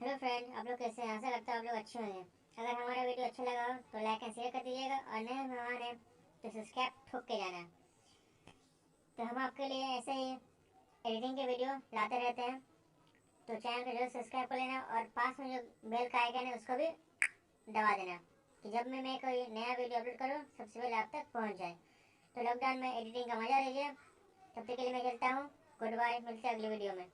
Hello friend, आप लोग कैसे हैं? आशा लगता है आप लोग अच्छे होंगे। अगर हमारा वीडियो अच्छा लगा हो तो लाइक एंड शेयर कर दीजिएगा और नए मेहमान हैं तो सब्सक्राइब ठोक के जाना। तो हम आपके लिए ऐसे ही एडिटिंग के वीडियो लाते रहते हैं, तो चैनल को जरूर सब्सक्राइब कर लेना और पास में जो बेल का आइकन है उसको भी दबा देना कि जब मैं कोई नया वीडियो अपलोड करूँ सबसे पहले आप तक पहुँच जाए। तो लॉकडाउन में एडिटिंग का मजा लीजिए। तब तक के लिए मैं चलता हूँ। गुड बाय, मिलते हैं अगली वीडियो में।